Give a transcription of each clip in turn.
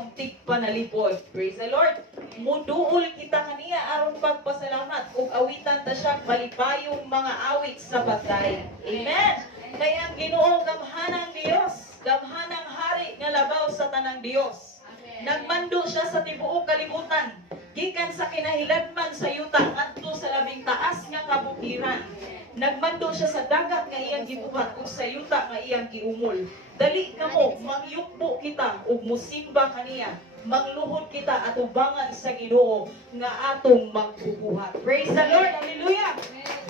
atong tigpanalipod. Praise the Lord. Muduol kita kaniya aron pagpasalamat ug awitan ta siya malipayong mga awit sa patay. Amen. Kaya ang Ginoo gamhanang Dios, gamhanang hari nga labaw sa tanang Dios. Nagmando siya sa tibuok kalibutan, gikan sa kinahiladman sa yuta ngadto sa labing taas nga kabukiran. Nagmando siya sa dagat nga iyang gibuhat ug sa yuta nga iyang giumol. Dali kamo mangyukbo kita ug musimba kaniya. Magluhod kita atubangan sa Ginoo nga atong magbubuhat. Praise the Lord. Hallelujah.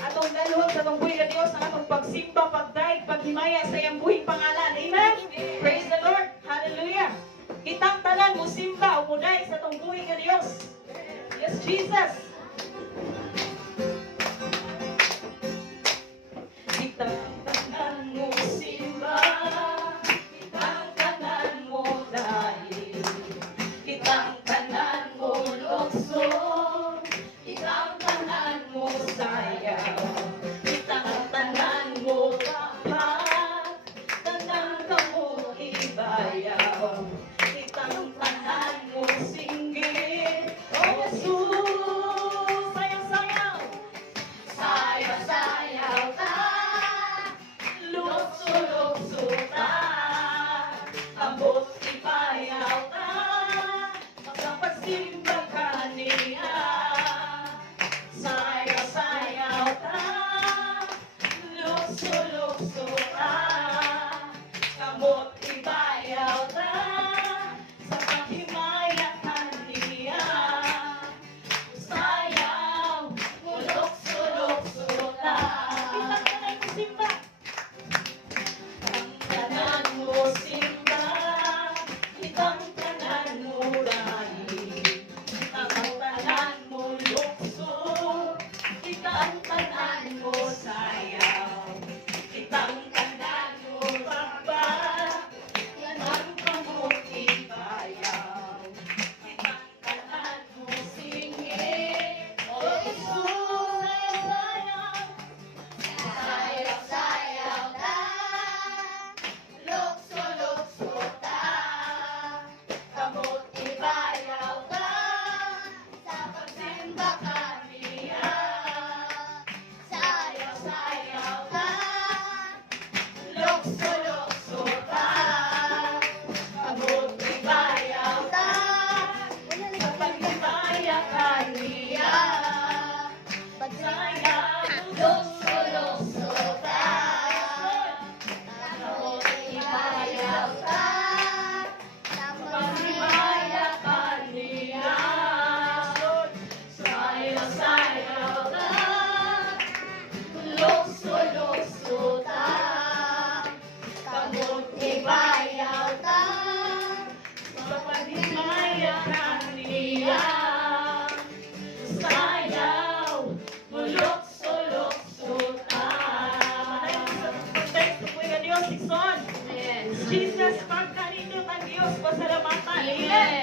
Atong daluhon sa atong buhi nga Dios ang atong pagsimba, pagdaig, paghimaya sa iyang buhing pangalan. Amen. Praise the Lord. Hallelujah. Kitang tanan musimba ug muday sa atong buhi nga Dios. Yes, Jesus. Kitang tanan musimba, kitang tanan mo dahil, kitang tanan mo lukso, kitang tanan mo sayaw, kitang tanan mo tapat, tanan ka mo ibayaw, kitang tanan mo singgit, o Jesus, sayaw-sayaw, sayaw-sayaw ta, lukso-lukso ta, abot ibayaw ta, magkapasimba ka niya, sayaw-sayaw ta, lukso-lukso ta, abot ibayaw ta, sa paghimaya ka niya, sayaw, lukso-lukso ta. Kitang tanan mo simba, kitang tanan mo simba, kitang tanan mo dahil, kitang tanan mo lukso, kitang tanan mo sayaw, kitang tanan mo baba, tanan ka mo ibayaw, kitang tanan mo singit, o Jesus, sayaw-sayaw, sayaw-sayaw ta, lukso-lukso ta, kamot ibayaw ta, sa pagsimba ka niya, sayaw-sayaw ta, lukso-lukso ta, kamot ibayaw ta, sa paghimaya ka niya, sayaw, lukso-lukso ta, kamot ibayaw ta, sa paghimaya ka niya, sayaw-sayaw ta, lukso-lukso ta, kamot ibayaw ta, sa paghimaya ka niya, sayaw, lukso-lukso ta. Thanks to Kuya Dios, Ikson. Jesus, pagkanindot ang Diyos, pasalamatan. Amen.